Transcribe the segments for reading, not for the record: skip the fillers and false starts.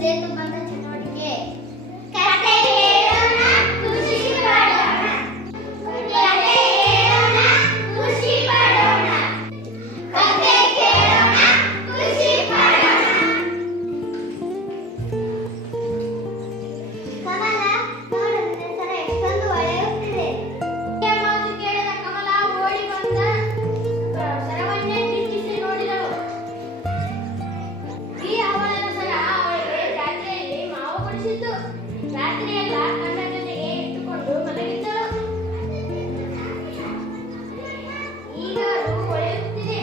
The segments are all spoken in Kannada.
ಸೇತುಬಂಧ ಚಟುವಟಿಕೆ. ಕತೆ ಹೇಳೋಣ, ಖುಷಿ ಪಡೋಣ. ಕತೆ ಹೇಳೋಣ, ಖುಷಿ ಪಡೋಣ. ಕತೆ ಕೇಳೋಣ, ಖುಷಿ ಪಡೋಣ. ಕಮಲ ನೋಡು, ನಿನ್ನ ಎಷ್ಟೊಂದು ಒಳ್ಳೆಯುತ್ತಿದೆ. ಮಾತು ಕೇಳಿದ ಕಮಲ ಓಡಿ ಬಂದ ಸರವನ್ನೇ ದಿಟ್ಟಿಸಿ ನೋಡಿದಳು. ಈ ಅವಳ ಸರ ಅವಳಿಗೆ ಜಾತ್ರೆಯಲ್ಲಿ ಮಾವು ಕೊಡಿಸಿದ್ದು. ರಾತ್ರಿಯೆಲ್ಲ ಕಣ್ಣ ಜೊತೆಗೆ ಇಟ್ಟುಕೊಂಡು ಮಲಗಿದ್ದಳು. ಈಗ ಅದು ಹೊಳೆಯುತ್ತಿದೆ.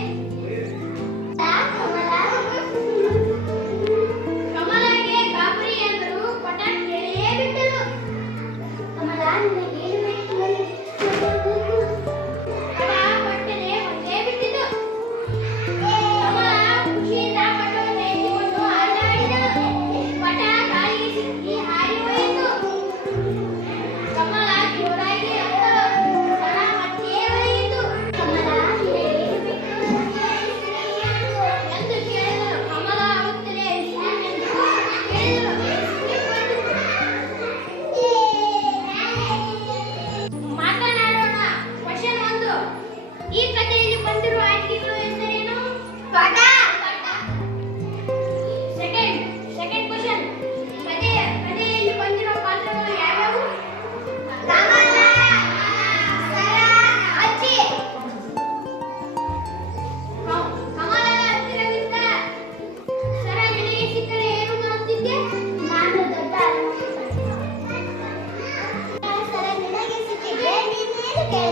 ಕಮಲಗೆ ಗಾಬರಿ ಎಂದರು. ಪಟಾಕ್ ಕೇಳಿಯೇ ಬಿಟ್ಟಳು. ಕಮಲ, ನಿನಗೇನು ಬೇಕು? ಪಟ ಪಟ್ಟನೆ ಹೊಂದೇ ಬಿಟ್ಟಿತು. ಕಮಲ ಖುಷಿಯಿಂದ ಪಟವನ್ನು ಎತ್ತಿಕೊಂಡು ಆಟ ಆಡಿದಳು. ಪಟ ಗಾಳಿಗೆ ಸಿಕ್ಕಿ ಹಾರಿ ಹೋಯಿತು. ಕಮಲ ಜೋರಾಗಿ ಅತ್ತಳು. ಸರ ಮತ್ತೆ ಒಳಗಿತು. ಕಮಲ, ನಿನಗೇನು ಬೇಕು ಎಂದು ಕೇಳಿದಳು. ಕಮಲ ಆಗುತ್ತಲೇ ಎಂದು ಕೇಳಿದಳು. ಮಾತನಾಡೋಣ. ಕ್ವಶನ್ 1. ಈ ಕಥೆಯಲ್ಲಿ ಬಂದಿರುವ ಆಟಿಕೆಗಳು ಹೆಸರೇನು? ಪಟ. Second question. ಕಥೆಯಲ್ಲಿ ಬಂದಿರುವ ಪಾತ್ರಗಳು ಯಾವ್ಯಾವು? ಕಮಲ, ಸರ, ಅಜ್ಜಿ. ಕಮಲದ ಹತ್ತಿರವಿದ್ದ ಸರ ನಿನಗೆ ಸಿಕ್ಕರೆ ಏನು ಮಾಡುತ್ತಿದ್ದೆ? ನಾನು ದೊಡ್ಡ ಸರ ನಿನಗೆ ಸಿಕ್ಕಿದ್ರೆ ನೀನೇನು ಕೇಳ್ತಿದ್ದೆ?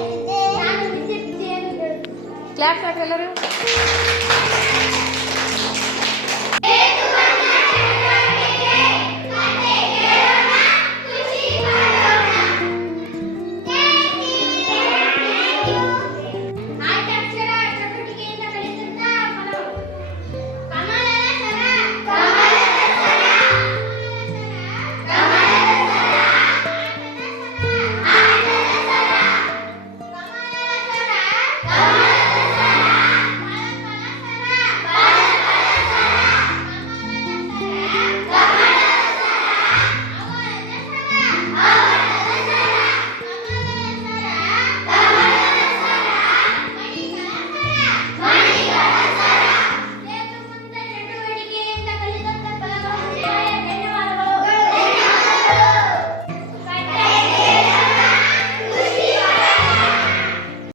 ನಾನು ವಿದ್ಯೆ ವಿದ್ಯೆಯನ್ನು ಕೇಳುತ್ತಿದ್ದೆ. ಕ್ಲಾಪ್ ಹಾಕಿ ಎಲ್ಲರೂ.